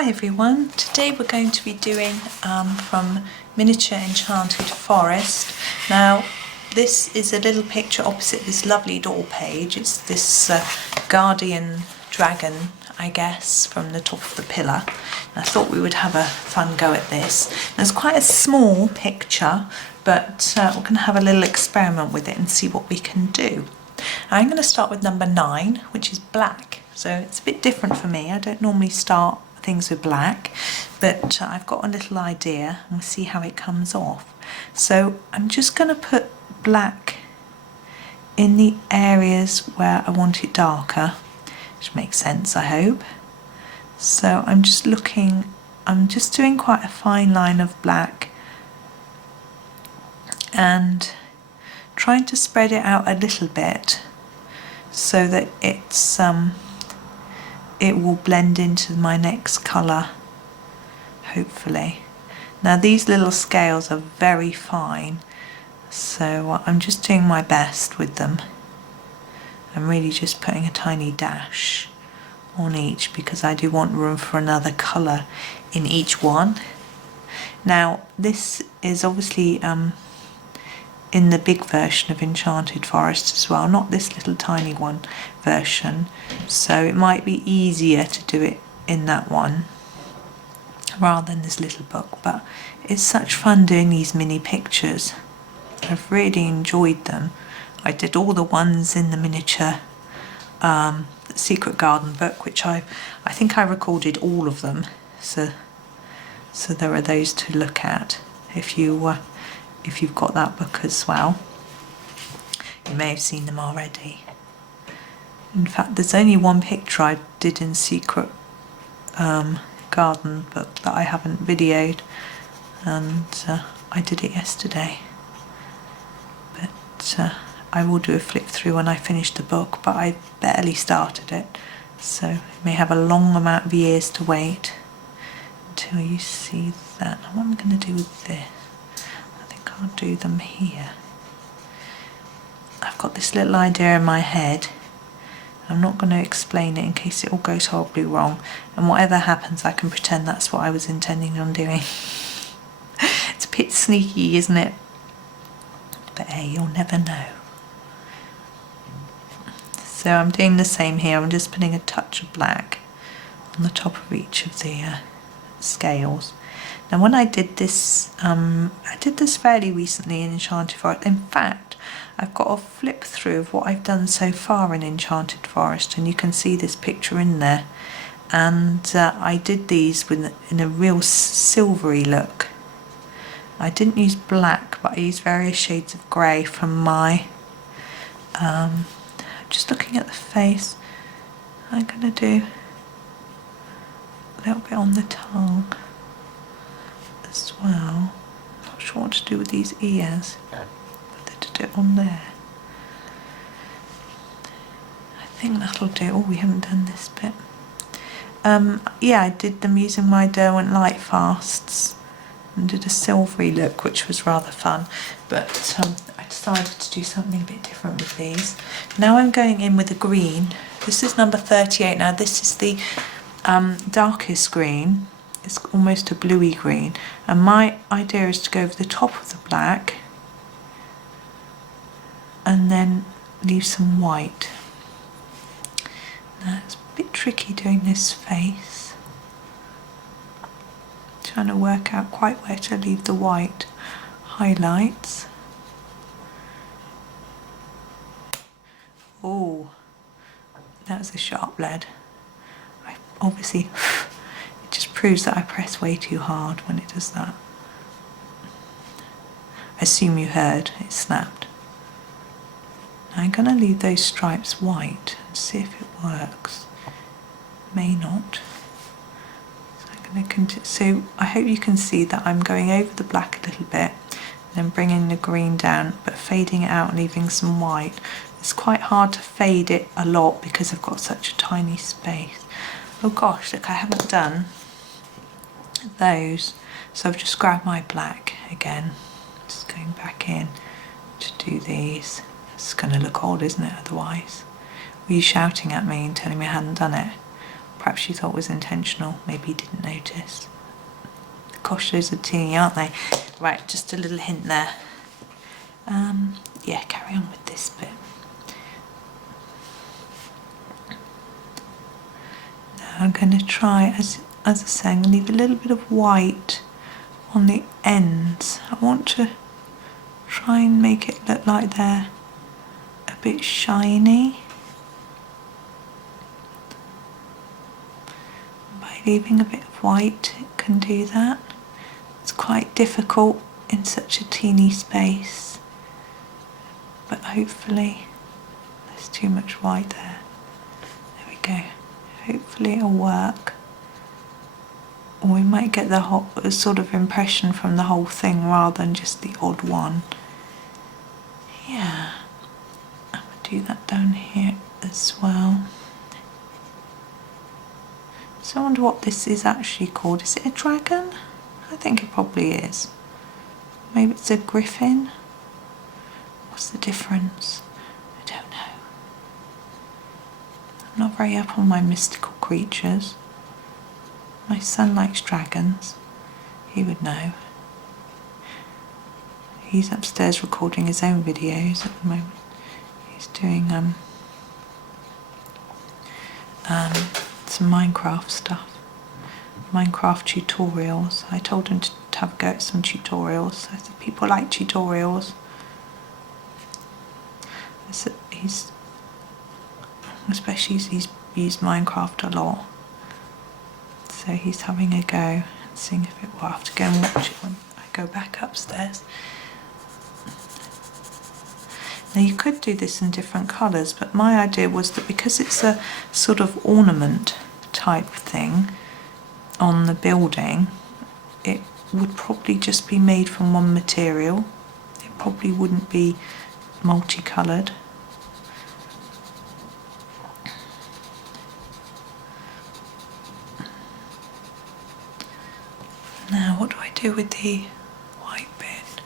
Hi everyone, today we're going to be doing from Miniature Enchanted Forest. Now this is a little picture opposite this lovely door page. It's this guardian dragon, I guess, from the top of the pillar. And I thought we would have a fun go at this. Now, it's quite a small picture, but we're going to have a little experiment with it and see what we can do. I'm going to start with number 9, which is black. So it's a bit different for me. I don't normally start things with black, but I've got a little idea and we'll see how it comes off. So I'm just going to put black in the areas where I want it darker, which makes sense, I hope. So I'm just doing quite a fine line of black and trying to spread it out a little bit so that it will blend into my next colour, hopefully. Now these little scales are very fine, so I'm just doing my best with them. I'm really just putting a tiny dash on each because I do want room for another colour in each one. Now this is obviously in the big version of Enchanted Forest as well, not this little tiny one version, so it might be easier to do it in that one rather than this little book. But it's such fun doing these mini pictures. I've really enjoyed them. I did all the ones in the miniature Secret Garden book, which I think I recorded all of them, so there are those to look at if you've got that book as well. You may have seen them already. In fact, there's only one picture I did in Secret Garden book that I haven't videoed, and I did it yesterday. But I will do a flip through when I finish the book, but I barely started it, so you may have a long amount of years to wait until you see that. What am I going to do with this? I'll do them here. I've got this little idea in my head. I'm not going to explain it in case it all goes horribly wrong, and whatever happens I can pretend that's what I was intending on doing. It's a bit sneaky, isn't it? But hey, you'll never know. So I'm doing the same here. I'm just putting a touch of black on the top of each of the scales. Now when I did this fairly recently in Enchanted Forest. In fact, I've got a flip through of what I've done so far in Enchanted Forest, and you can see this picture in there. And I did these in a real silvery look. I didn't use black, but I used various shades of grey from my, just looking at the face, I'm going to do a little bit on the tongue as well. Not sure what to do with these ears, whether to do it on there. I think that'll do. Oh, we haven't done this bit. Yeah, I did them using my Derwent light fasts and did a silvery look, which was rather fun, but I decided to do something a bit different with these. Now I'm going in with a green. This is number 38. Now this is the darkest green. It's almost a bluey green, and my idea is to go over the top of the black and then leave some white. Now it's a bit tricky doing this face, trying to work out quite where to leave the white highlights. Oh, that was a sharp lead. Obviously it just proves that I press way too hard when it does that. I assume you heard it snapped. Now I'm going to leave those stripes white and see if it works. May not. So I'm going to continue. So I hope you can see that I'm going over the black a little bit, and then bringing the green down, but fading it out and leaving some white. It's quite hard to fade it a lot because I've got such a tiny space. Oh gosh, look, I haven't done those, so I've just grabbed my black again, just going back in to do these. It's going to look odd, isn't it, otherwise? Were you shouting at me and telling me I hadn't done it? perhaps you thought was intentional, maybe you didn't notice. Gosh, those are teeny, aren't they? Right, just a little hint there. Yeah, carry on with this bit. Now I'm going to try, as I say, I'm going to leave a little bit of white on the ends. I want to try and make it look like they're a bit shiny. By leaving a bit of white, it can do that. It's quite difficult in such a teeny space, but hopefully there's too much white there. There we go. Hopefully it'll work. Or we might get the whole sort of impression from the whole thing rather than just the odd one. Yeah, I'm going to do that down here as well. So I wonder what this is actually called. Is it a dragon? I think it probably is. Maybe it's a griffin? What's the difference? I don't know. I'm not very up on my mystical creatures. My son likes dragons. He would know. He's upstairs recording his own videos at the moment. He's doing some Minecraft stuff. Minecraft tutorials. I told him to have a go at some tutorials. I said people like tutorials. I said he's used Minecraft a lot, so he's having a go and seeing if it will. I have to go and watch it when I go back upstairs. Now you could do this in different colours, but my idea was that because it's a sort of ornament type thing on the building, it would probably just be made from one material. It probably wouldn't be multicoloured. Now what do I do with the white bit?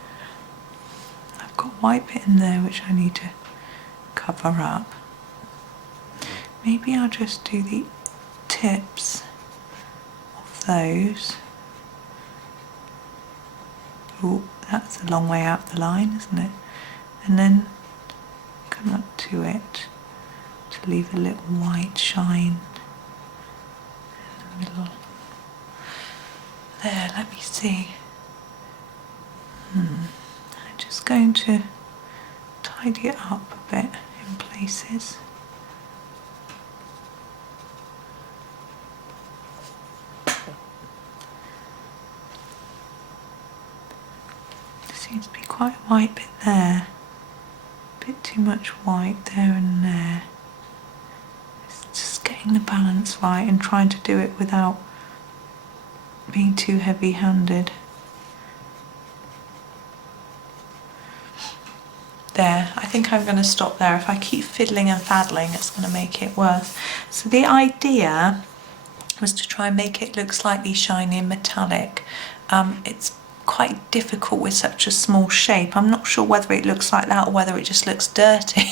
I've got white bit in there which I need to cover up. Maybe I'll just do the tips of those. Oh, that's a long way out the line, isn't it? And then come up to it to leave a little white shine in the middle. There, let me see. I'm just going to tidy it up a bit in places. There seems to be quite a white bit there. A bit too much white there and there. It's just getting the balance right and trying to do it without being too heavy-handed. There, I think I'm going to stop there. If I keep fiddling and faddling, it's going to make it worse. So the idea was to try and make it look slightly shiny and metallic. It's quite difficult with such a small shape. I'm not sure whether it looks like that or whether it just looks dirty.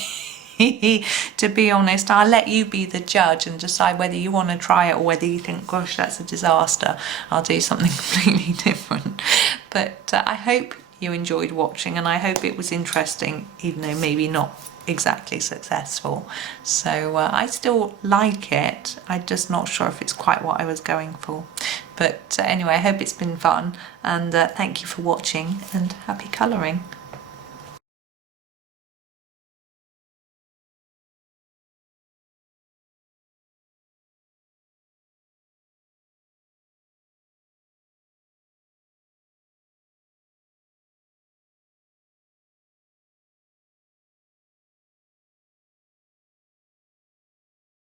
To be honest, I'll let you be the judge and decide whether you want to try it or whether you think, gosh, that's a disaster. I'll do something completely different. But I hope you enjoyed watching, and I hope it was interesting, even though maybe not exactly successful. So I still like it. I'm just not sure if it's quite what I was going for. But anyway, I hope it's been fun, and thank you for watching, and happy colouring.